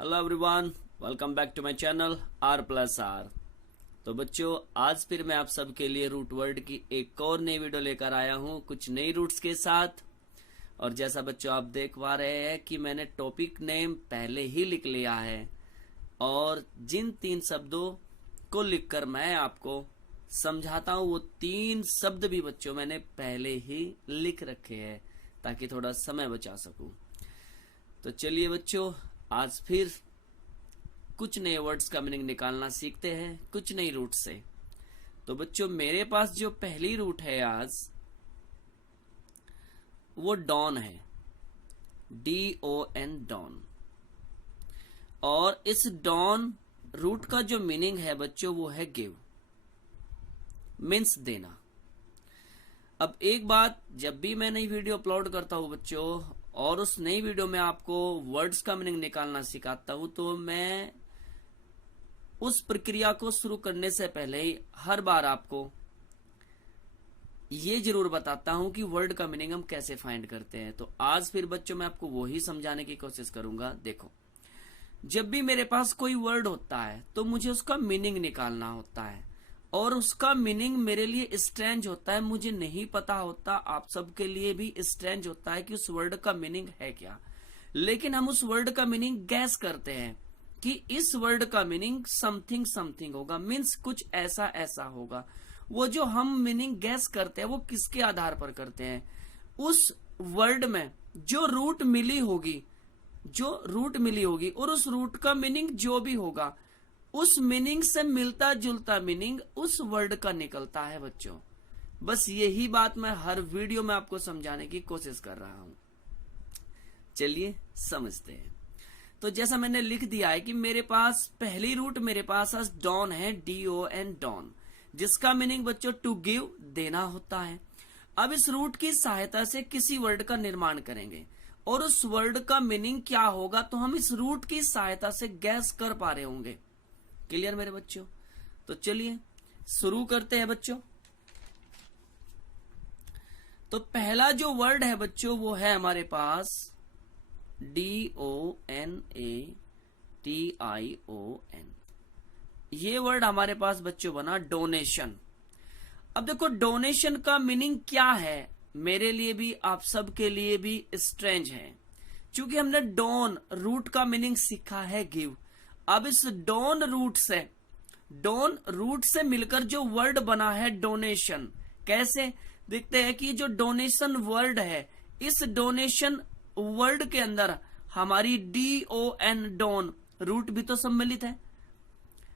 Hello everyone, welcome back to my channel R+R। तो बच्चों, आज फिर मैं आप सबके लिए रूट वर्ड की एक और नई वीडियो लेकर आया हूं कुछ नई रूट्स के साथ। और जैसा बच्चों आप देख पा रहे हैं कि मैंने टॉपिक नेम पहले ही लिख लिया है और जिन 3 शब्दों को लिखकर मैं आपको समझाता हूं वो 3 शब्द भी बच्चों मैंने पहले ही लिख रखे हैं ताकि थोड़ा समय बचा सकूं। तो चलिए बच्चों, आज फिर कुछ नए वर्ड्स का मीनिंग निकालना सीखते हैं कुछ नई रूट से। तो बच्चों, मेरे पास जो पहली रूट है आज वो डॉन है, DON, डॉन। और इस डॉन रूट का जो मीनिंग है बच्चों वो है गिव, मीन्स देना। अब एक बात, जब भी मैं नई वीडियो अपलोड करता हूं बच्चों और उस नई वीडियो में आपको वर्ड्स का मीनिंग निकालना सिखाता हूं, तो मैं उस प्रक्रिया को शुरू करने से पहले ही हर बार आपको ये जरूर बताता हूं कि वर्ड का मीनिंग हम कैसे फाइंड करते हैं। तो आज फिर बच्चों मैं आपको वही समझाने की कोशिश करूंगा। देखो, जब भी मेरे पास कोई वर्ड होता है तो मुझे उसका मीनिंग निकालना होता है और उसका मीनिंग मेरे लिए स्ट्रेंज होता है, मुझे नहीं पता होता, आप सबके लिए भी स्ट्रेंज होता है कि उस वर्ड का मीनिंग है क्या। लेकिन हम उस वर्ड का मीनिंग गैस करते हैं कि इस वर्ड का मीनिंग समथिंग समथिंग होगा, मीन्स कुछ ऐसा ऐसा होगा। वो जो हम मीनिंग गैस करते हैं वो किसके आधार पर करते हैं? उस वर्ड में जो रूट मिली होगी और उस रूट का मीनिंग जो भी होगा उस मीनिंग से मिलता जुलता मीनिंग उस वर्ड का निकलता है बच्चों। बस यही बात मैं हर वीडियो में आपको समझाने की कोशिश कर रहा हूं। चलिए समझते हैं। तो जैसा मैंने लिख दिया है कि मेरे पास पहली रूट मेरे पास डॉन है, DON, डॉन, जिसका मीनिंग बच्चों टू गिव, देना होता है। अब इस रूट की सहायता से किसी वर्ड का निर्माण करेंगे और उस वर्ड का मीनिंग क्या होगा तो हम इस रूट की सहायता से गैस कर पा रहे होंगे। क्लियर मेरे बच्चों? तो चलिए शुरू करते हैं बच्चों। तो पहला जो वर्ड है बच्चों वो है हमारे पास DONATION। ये वर्ड हमारे पास बच्चों बना डोनेशन। अब देखो, डोनेशन का मीनिंग क्या है मेरे लिए भी आप सबके लिए भी स्ट्रेंज है, क्योंकि हमने डॉन रूट का मीनिंग सीखा है गिव। अब इस डॉन रूट से मिलकर जो वर्ड बना है डोनेशन, कैसे देखते हैं कि जो डोनेशन वर्ड है इस डोनेशन वर्ड के अंदर हमारी DON, डॉन रूट भी तो सम्मिलित है।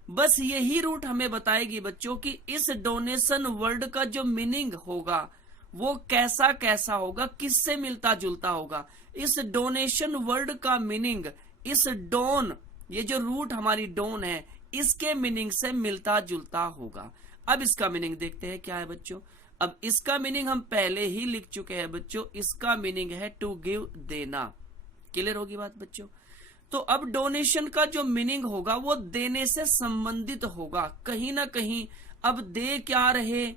बस यही रूट हमें बताएगी बच्चों कि इस डोनेशन वर्ड का जो मीनिंग होगा वो कैसा कैसा होगा, किससे मिलता जुलता होगा। इस डोनेशन वर्ड का मीनिंग इस डॉन, ये जो रूट हमारी डॉन है, इसके मीनिंग से मिलता जुलता होगा। अब इसका मीनिंग देखते हैं क्या है बच्चों। अब इसका मीनिंग हम पहले ही लिख चुके हैं बच्चों, इसका मीनिंग है टू गिव, देना। क्लियर होगी बात बच्चों? तो अब डोनेशन का जो मीनिंग होगा वो देने से संबंधित होगा कहीं ना कहीं। अब दे क्या रहे,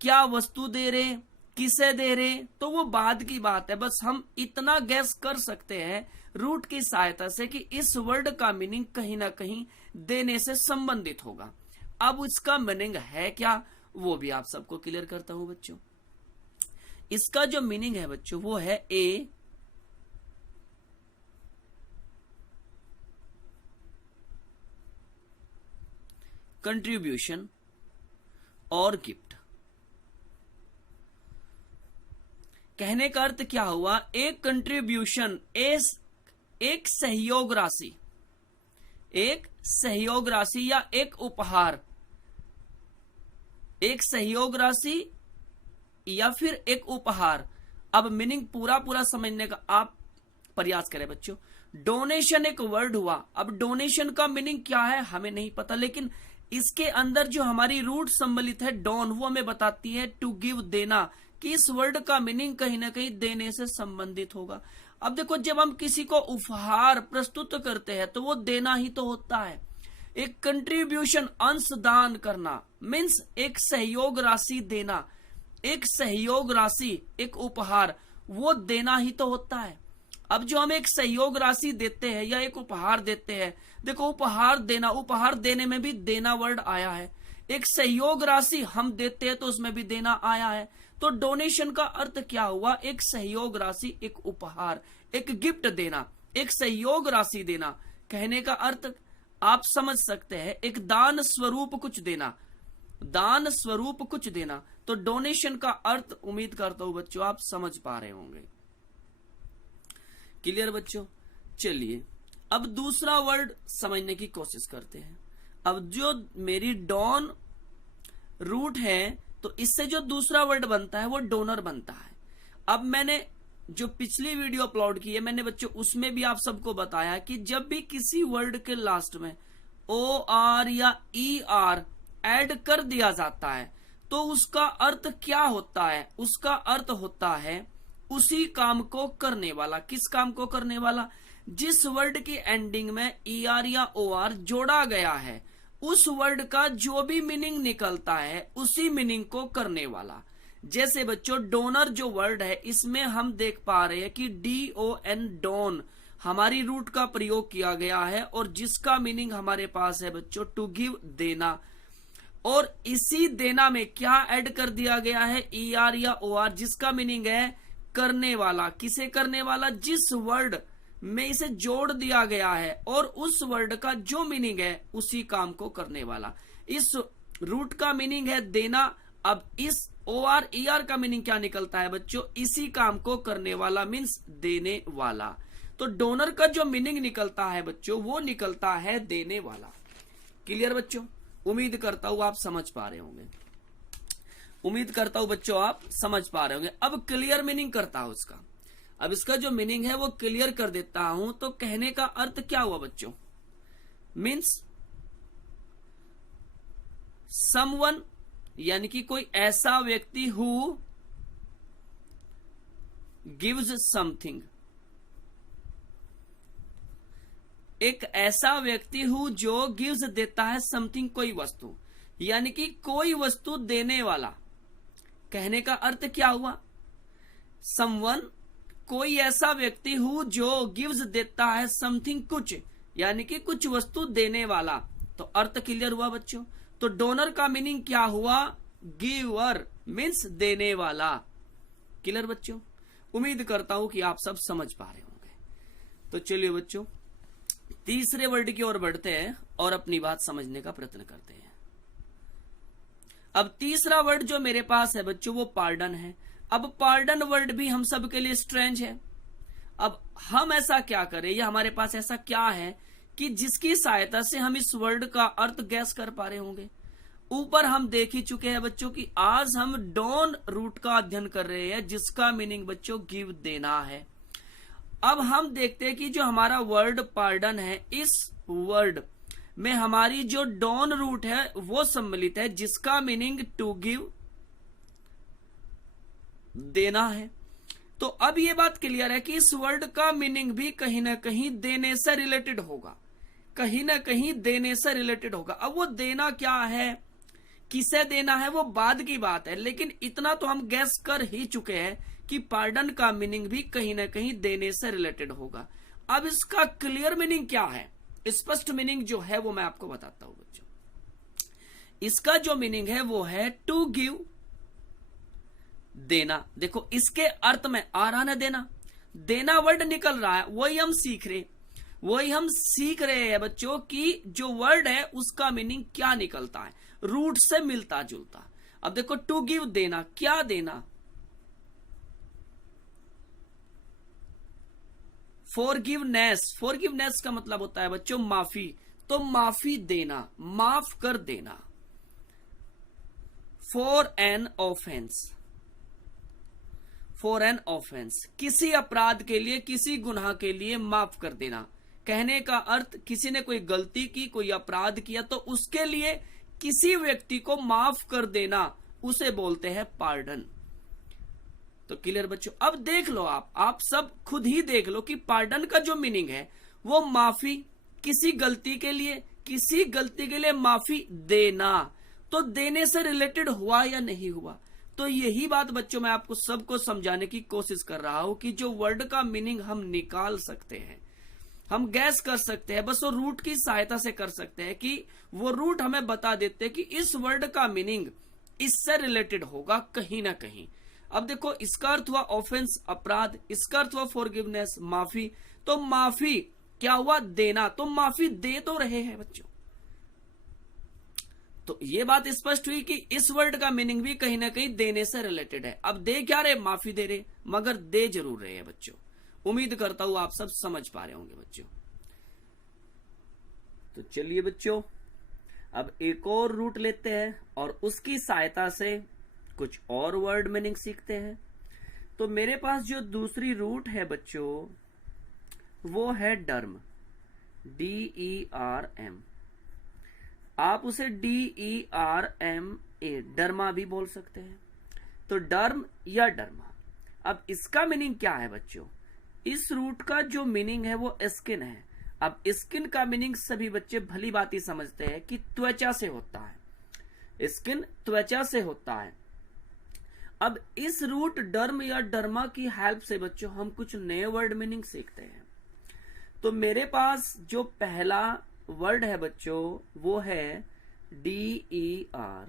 क्या वस्तु दे रहे, किसे दे रहे, तो वो बाद की बात है। बस हम इतना गैस कर सकते हैं रूट की सहायता से कि इस वर्ड का मीनिंग कहीं ना कहीं देने से संबंधित होगा। अब इसका मीनिंग है क्या वो भी आप सबको क्लियर करता हूं बच्चों। इसका जो मीनिंग है बच्चों वो है ए कंट्रीब्यूशन और गिफ्ट। कहने का अर्थ क्या हुआ? एक कंट्रीब्यूशन, एक सहयोग राशि या एक उपहार, एक सहयोग राशि या फिर एक उपहार। अब मीनिंग पूरा समझने का आप प्रयास करें बच्चों। डोनेशन एक वर्ड हुआ। अब डोनेशन का मीनिंग क्या है हमें नहीं पता, लेकिन इसके अंदर जो हमारी रूट सम्मिलित है डॉन, वो हमें बताती है टू गिव, देना, कि इस वर्ड का मीनिंग कहीं ना कहीं देने से संबंधित होगा। अब देखो, जब हम किसी को उपहार प्रस्तुत करते हैं तो वो देना ही तो होता है। एक कंट्रीब्यूशन, अंशदान करना, मीन्स एक सहयोग राशि देना, एक सहयोग राशि, एक उपहार, वो देना ही तो होता है। अब जो हम एक सहयोग राशि देते हैं या एक उपहार देते हैं, देखो उपहार देना, उपहार देने में भी देना वर्ड आया है। एक सहयोग राशि हम देते हैं तो उसमें भी देना आया है। तो डोनेशन का अर्थ क्या हुआ? एक सहयोग राशि, एक उपहार, एक गिफ्ट देना, एक सहयोग राशि देना। कहने का अर्थ आप समझ सकते हैं, एक दान स्वरूप कुछ देना, दान स्वरूप कुछ देना। तो डोनेशन का अर्थ उम्मीद करता हूं बच्चों आप समझ पा रहे होंगे। क्लियर बच्चों? चलिए अब दूसरा वर्ड समझने की कोशिश करते हैं। अब जो मेरी डॉन रूट है तो इससे जो दूसरा वर्ड बनता है वो डोनर बनता है। अब मैंने जो पिछली वीडियो अपलोड की है मैंने बच्चों उसमें भी आप सबको बताया कि जब भी किसी वर्ड के लास्ट में ओ आर या ई आर ऐड कर दिया जाता है तो उसका अर्थ क्या होता है? उसका अर्थ होता है उसी काम को करने वाला। किस काम को करने वाला? जिस वर्ड की एंडिंग में ई आर या ओ आर जोड़ा गया है उस वर्ड का जो भी मीनिंग निकलता है उसी मीनिंग को करने वाला। जैसे बच्चों डोनर जो वर्ड है इसमें हम देख पा रहे हैं कि DON डॉन हमारी रूट का प्रयोग किया गया है और जिसका मीनिंग हमारे पास है बच्चों टू गिव देना। और इसी देना में क्या ऐड कर दिया गया है? ER या OR जिसका मीनिंग है करने वाला। किसे करने वाला? जिस वर्ड में इसे जोड़ दिया गया है और उस वर्ड का जो मीनिंग है उसी काम को करने वाला। इस रूट का मीनिंग है देना। अब इस OR ER का मीनिंग क्या निकलता है बच्चों? इसी काम को करने वाला मीन्स देने वाला। तो डोनर का जो मीनिंग निकलता है बच्चों वो निकलता है देने वाला। क्लियर बच्चों? उम्मीद करता हूं आप समझ पा रहे होंगे। उम्मीद करता हूं बच्चों आप समझ पा रहे होंगे। अब क्लियर मीनिंग करता हूं इसका। अब इसका जो मीनिंग है वो क्लियर कर देता हूं। तो कहने का अर्थ क्या हुआ बच्चों? मीन्स समवन यानी कि कोई ऐसा व्यक्ति हु गिव्स समथिंग। एक ऐसा व्यक्ति हु जो गिव्स देता है समथिंग कोई वस्तु, यानी कि कोई वस्तु देने वाला। कहने का अर्थ क्या हुआ? समवन कोई ऐसा व्यक्ति हु जो गिव्स देता है समथिंग कुछ, यानी कि कुछ वस्तु देने वाला। तो अर्थ क्लियर हुआ बच्चों। तो डोनर का मीनिंग क्या हुआ? गिवर मीन्स देने वाला। क्लियर बच्चों? उम्मीद करता हूं कि आप सब समझ पा रहे होंगे। तो चलिए बच्चों तीसरे वर्ड की ओर बढ़ते हैं और अपनी बात समझने का प्रयत्न करते हैं। अब तीसरा वर्ड जो मेरे पास है बच्चों वो पार्डन है। अब पार्डन वर्ड भी हम सब के लिए स्ट्रेंज है। अब हम ऐसा क्या करें या हमारे पास ऐसा क्या है कि जिसकी सहायता से हम इस वर्ड का अर्थ गैस कर पा रहे होंगे। ऊपर हम देख ही चुके हैं बच्चों कि आज हम डॉन रूट का अध्ययन कर रहे हैं जिसका मीनिंग बच्चों गिव देना है। अब हम देखते हैं कि जो हमारा वर्ड पार्डन है इस वर्ड में हमारी जो डॉन रूट है वो सम्मिलित है जिसका मीनिंग टू गिव देना है। तो अब ये बात क्लियर है कि इस वर्ड का मीनिंग भी कहीं ना कहीं देने से रिलेटेड होगा, कहीं ना कहीं देने से रिलेटेड होगा। अब वो देना क्या है, किसे देना है, वो बाद की बात है, लेकिन इतना तो हम गैस कर ही चुके हैं कि पार्डन का मीनिंग भी कहीं ना कहीं देने से रिलेटेड होगा। अब इसका क्लियर मीनिंग क्या है, स्पष्ट मीनिंग जो है वो मैं आपको बताता हूं बच्चों। इसका जो मीनिंग है वो है टू गिव देना। देखो इसके अर्थ में आ रहा ना देना, देना वर्ड निकल रहा है, वही हम सीख रहे हैं बच्चों कि जो वर्ड है उसका मीनिंग क्या निकलता है, रूट से मिलता जुलता। अब देखो टू गिव देना, क्या देना? फॉरगिवनेस का मतलब होता है बच्चों माफी। तो माफी देना, माफ कर देना। फॉर एन ऑफेंस किसी अपराध के लिए, किसी गुनाह के लिए माफ कर देना। कहने का अर्थ किसी ने कोई गलती की, कोई अपराध किया तो उसके लिए किसी व्यक्ति को माफ कर देना, उसे बोलते हैं पार्डन। तो क्लियर बच्चों? अब देख लो आप सब खुद ही देख लो कि पार्डन का जो मीनिंग है वो माफी, किसी गलती के लिए माफी देना। तो देने से रिलेटेड हुआ या नहीं हुआ? तो यही बात बच्चों मैं आपको सबको समझाने की कोशिश कर रहा हूं कि जो वर्ड का मीनिंग हम निकाल सकते हैं, हम गैस कर सकते हैं, बस वो रूट की सहायता से कर सकते हैं कि वो रूट हमें बता देते हैं कि इस वर्ड का मीनिंग इससे रिलेटेड होगा कहीं ना कहीं। अब देखो, इसका अर्थ हुआ ऑफेंस, अपराध, इसका अर्थ हुआ फॉरगिवनेस, माफी। तो माफी क्या हुआ? देना। तो माफी दे तो रहे हैं बच्चों। तो ये बात स्पष्ट हुई कि इस वर्ड का मीनिंग भी कहीं ना कहीं देने से रिलेटेड है। अब दे क्या रहे? माफी दे रहे, मगर दे जरूर रहे हैं बच्चों। उम्मीद करता हूं आप सब समझ पा रहे होंगे बच्चों। तो चलिए बच्चों, अब एक और रूट लेते हैं और उसकी सहायता से कुछ और वर्ड मीनिंग सीखते हैं। तो मेरे पास जो दूसरी रूट है बच्चों, वो है डर्म, DERM। आप उसे DERMA, डर्मा भी बोल सकते हैं। तो डर्म या डर्मा। अब इसका मीनिंग क्या है बच्चों? इस रूट का जो मीनिंग है वो स्किन है। अब स्किन का मीनिंग सभी बच्चे भली भांति समझते हैं कि त्वचा से होता है, स्किन त्वचा से होता है। अब इस रूट डर्म या डर्मा की हेल्प से बच्चों हम कुछ नए वर्ड मीनिंग सीखते हैं। तो मेरे पास जो पहला वर्ड है बच्चों, वो है DERMA।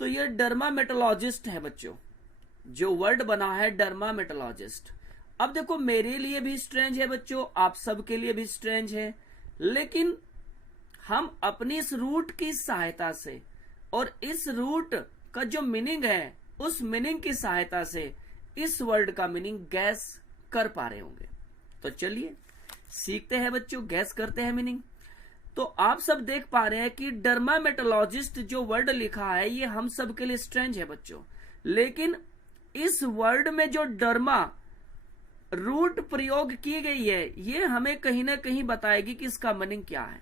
तो ये डर्मामेटोलॉजिस्ट है बच्चों, जो वर्ड बना है डर्मामेटोलॉजिस्ट। अब देखो, मेरे लिए भी स्ट्रेंज है बच्चों, आप सबके लिए भी स्ट्रेंज है, लेकिन हम अपनी इस रूट की सहायता से और इस रूट का जो मीनिंग है उस मीनिंग की सहायता से इस वर्ड का मीनिंग गैस कर पा रहे होंगे। तो चलिए सीखते हैं बच्चों, गैस करते हैं मीनिंग। तो आप सब देख पा रहे हैं कि डर्मामेटोलॉजिस्ट जो वर्ड लिखा है ये हम सब के लिए स्ट्रेंज है बच्चों, लेकिन इस वर्ड में जो डर्मा रूट प्रयोग की गई है ये हमें कहीं ना कहीं बताएगी कि इसका मीनिंग क्या है।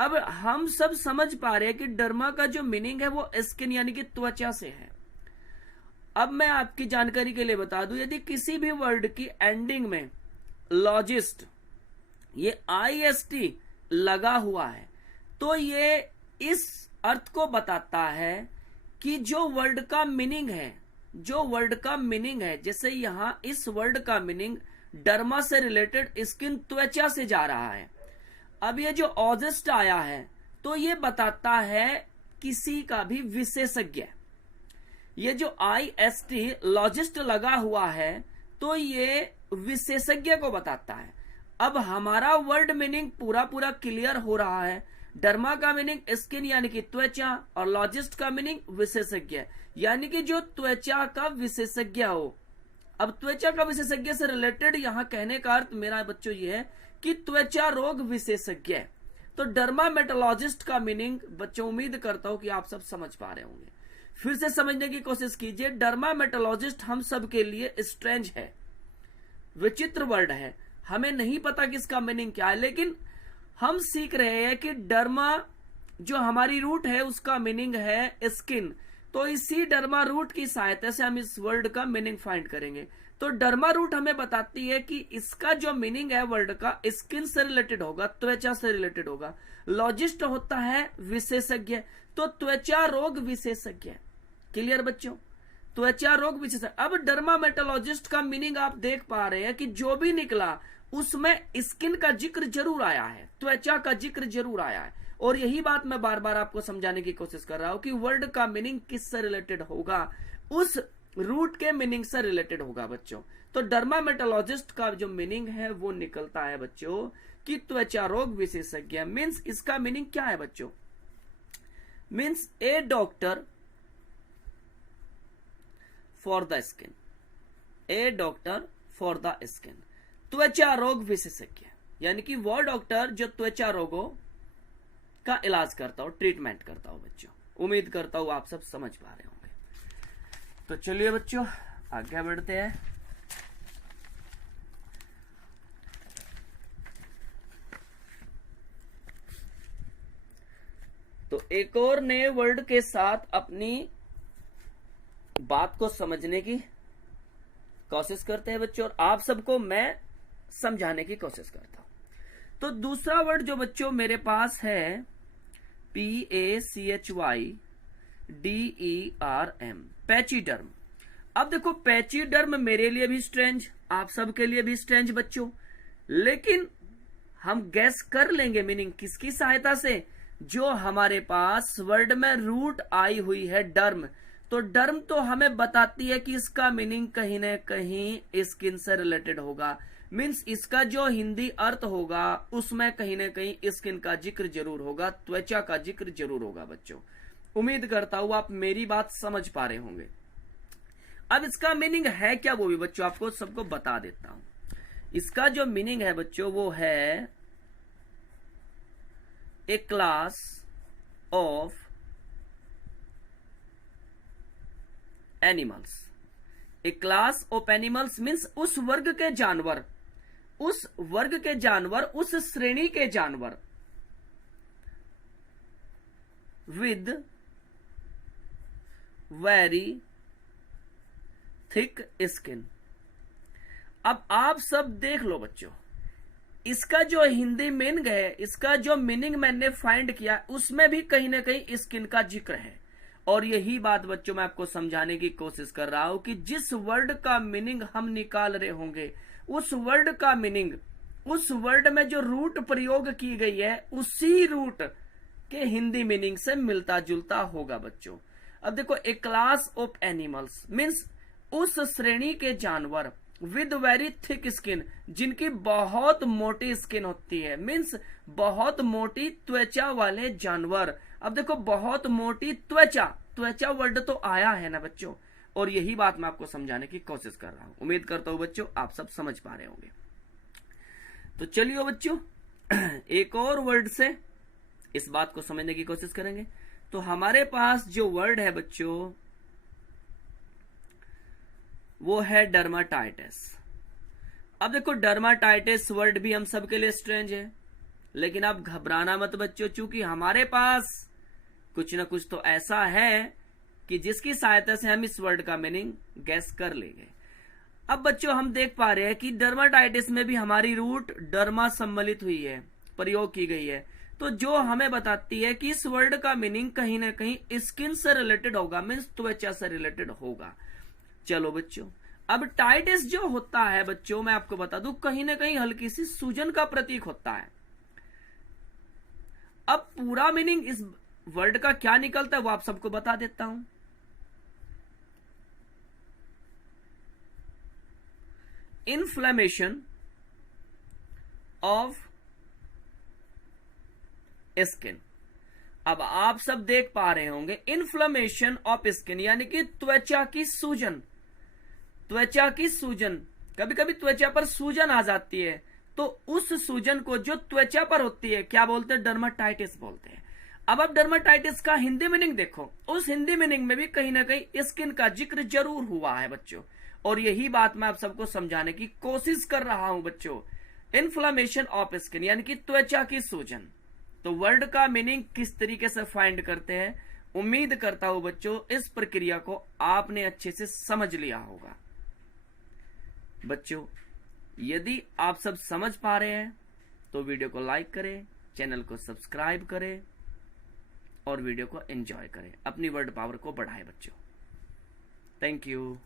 अब हम सब समझ पा रहे हैं कि डर्मा का जो मीनिंग है वो स्किन यानी कि त्वचा से है। अब मैं आपकी जानकारी के लिए बता दूं, यदि किसी भी वर्ड की एंडिंग में लॉजिस्ट, ये IST लगा हुआ है, तो ये इस अर्थ को बताता है कि जो वर्ड का मीनिंग है, जो वर्ड का मीनिंग है, जैसे यहां इस वर्ड का मीनिंग डर्मा से रिलेटेड स्किन त्वचा से जा रहा है। अब ये जो ऑजिस्ट आया है तो ये बताता है किसी का भी विशेषज्ञ। ये जो IST लॉजिस्ट लगा हुआ है तो ये विशेषज्ञ को बताता है। अब हमारा वर्ड मीनिंग पूरा पूरा क्लियर हो रहा है। डर्मा का मीनिंग स्किन यानी कि त्वचा और लॉजिस्ट का मीनिंग विशेषज्ञ, यानी कि जो त्वचा का विशेषज्ञ हो। अब त्वचा का विशेषज्ञ से रिलेटेड यहां कहने का अर्थ मेरा बच्चों ये है कि त्वचा रोग विशेषज्ञ। तो डर्मामेटोलॉजिस्ट का मीनिंग बच्चों उम्मीद करता हूं कि आप सब समझ पा रहे होंगे। फिर से समझने की कोशिश कीजिए। डर्मामेटोलॉजिस्ट हम सब के लिए स्ट्रेंज है, विचित्र वर्ड है, हमें नहीं पता कि इसका मीनिंग क्या है, लेकिन हम सीख रहे हैं कि डर्मा जो हमारी रूट है उसका मीनिंग है स्किन। तो इसी डर्मा रूट की सहायता से हम इस वर्ड का मीनिंग फाइंड करेंगे। तो डर्मा रूट हमें बताती है कि इसका जो मीनिंग है वर्ड का स्किन से रिलेटेड होगा, त्वचा से रिलेटेड होगा। लॉजिस्ट होता है विशेषज्ञ, तो त्वचा रोग विशेषज्ञ। क्लियर बच्चों? त्वचा रोग विशेषज्ञ। अब डर्मामेटोलॉजिस्ट का मीनिंग आप देख पा रहे हैं कि जो भी निकला उसमें स्किन का जिक्र जरूर आया है, त्वचा का जिक्र जरूर आया है। और यही बात मैं बार बार आपको समझाने की कोशिश कर रहा हूं कि वर्ड का मीनिंग किससे रिलेटेड होगा, उस रूट के मीनिंग से रिलेटेड होगा बच्चों। तो डर्मामेटोलॉजिस्ट का जो मीनिंग है वो निकलता है बच्चों कि त्वचा रोग विशेषज्ञ। मीन्स इसका मीनिंग क्या है बच्चों? Means A doctor for the skin, A doctor for the skin, त्वचा रोग विशेषज्ञ, यानी कि वो डॉक्टर जो त्वचा रोगों का इलाज करता हो, ट्रीटमेंट करता हो बच्चों। उम्मीद करता हूं आप सब समझ पा रहे होंगे। तो चलिए बच्चों आगे बढ़ते हैं। तो एक और नए वर्ड के साथ अपनी बात को समझने की कोशिश करते हैं बच्चों, और आप सबको मैं समझाने की कोशिश करता हूं। तो दूसरा वर्ड जो बच्चों मेरे पास है PACHYDERM, पैचीडर्म। अब देखो पैचीडर्म मेरे लिए भी स्ट्रेंज, आप सबके लिए भी स्ट्रेंज बच्चों, लेकिन हम गैस कर लेंगे मीनिंग किसकी सहायता से, जो हमारे पास वर्ड में रूट आई हुई है डर्म। तो डर्म तो हमें बताती है कि इसका मीनिंग कहीं ना कहीं स्किन से रिलेटेड होगा, मीन्स इसका जो हिंदी अर्थ होगा उसमें कहीं ना कहीं स्किन का जिक्र जरूर होगा, त्वचा का जिक्र जरूर होगा बच्चों। उम्मीद करता हूं आप मेरी बात समझ पा रहे होंगे। अब इसका मीनिंग है क्या वो भी बच्चों आपको सबको बता देता हूं। इसका जो मीनिंग है बच्चों वो है a class of animals. A class of animals means उस वर्ग के जानवर, उस वर्ग के जानवर, उस श्रेणी के जानवर विद वेरी थिक स्किन। अब आप सब देख लो बच्चों, इसका जो हिंदी मीनिंग है, इसका जो मीनिंग मैंने फाइंड किया उसमें भी कहीं ना कहीं स्किन का जिक्र है। और यही बात बच्चों मैं आपको समझाने की कोशिश कर रहा हूं कि जिस वर्ड का मीनिंग हम निकाल रहे होंगे उस वर्ड का मीनिंग, उस वर्ड में जो रूट प्रयोग की गई है उसी रूट के हिंदी मीनिंग से मिलता जुलता होगा बच्चों। अब देखो ए क्लास ऑफ एनिमल्स मीन्स उस श्रेणी के जानवर विद वेरी थिक स्किन, जिनकी बहुत मोटी स्किन होती है, मीन्स बहुत मोटी त्वचा वाले जानवर। अब देखो बहुत मोटी त्वचा, त्वचा वर्ड तो आया है ना बच्चों, और यही बात मैं आपको समझाने की कोशिश कर रहा हूं। उम्मीद करता हूं बच्चों आप सब समझ पा रहे होंगे। तो चलिए बच्चों एक और वर्ड से इस बात को समझने की कोशिश करेंगे। तो हमारे पास जो वर्ड है बच्चों वो है डर्माटाइटिस। अब देखो डर्माटाइटिस वर्ड भी हम सबके लिए स्ट्रेंज है, लेकिन आप घबराना मत बच्चों, चूंकि हमारे पास कुछ ना कुछ तो ऐसा है कि जिसकी सहायता से हम इस वर्ड का मीनिंग गैस कर लेंगे। अब बच्चों हम देख पा रहे हैं कि डर्माटाइटिस में भी हमारी रूट डर्मा सम्मिलित हुई है, प्रयोग की गई है, तो जो हमें बताती है कि इस वर्ड का मीनिंग कहीं ना कहीं स्किन से रिलेटेड होगा, मीन्स त्वचा से रिलेटेड होगा। चलो बच्चों अब टाइटिस जो होता है बच्चों मैं आपको बता दूं कहीं ना कहीं हल्की सी सूजन का प्रतीक होता है। अब पूरा मीनिंग इस वर्ड का क्या निकलता है वो आप सबको बता देता हूं। Inflammation of skin. अब आप सब देख पा रहे होंगे इन्फ्लेमेशन ऑफ स्किन यानी कि त्वचा की सूजन, त्वचा की सूजन। कभी कभी त्वचा पर सूजन आ जाती है, तो उस सूजन को जो त्वचा पर होती है क्या बोलते हैं, डर्माटाइटिस बोलते हैं। अब आप डर्माटाइटिस का हिंदी मीनिंग देखो, उस हिंदी मीनिंग में भी कहीं ना कहीं स्किन का जिक्र जरूर हुआ है बच्चों, और यही बात मैं आप सबको समझाने की कोशिश कर रहा हूं बच्चों। इन्फ्लेमेशन ऑफ स्किन यानी कि त्वचा की सूजन। तो वर्ड का मीनिंग किस तरीके से फाइंड करते हैं, उम्मीद करता हूं बच्चों इस प्रक्रिया को आपने अच्छे से समझ लिया होगा। बच्चों यदि आप सब समझ पा रहे हैं तो वीडियो को लाइक करें, चैनल को सब्सक्राइब करें और वीडियो को एंजॉय करें, अपनी वर्ड पावर को बढ़ाएं बच्चों। Thank you.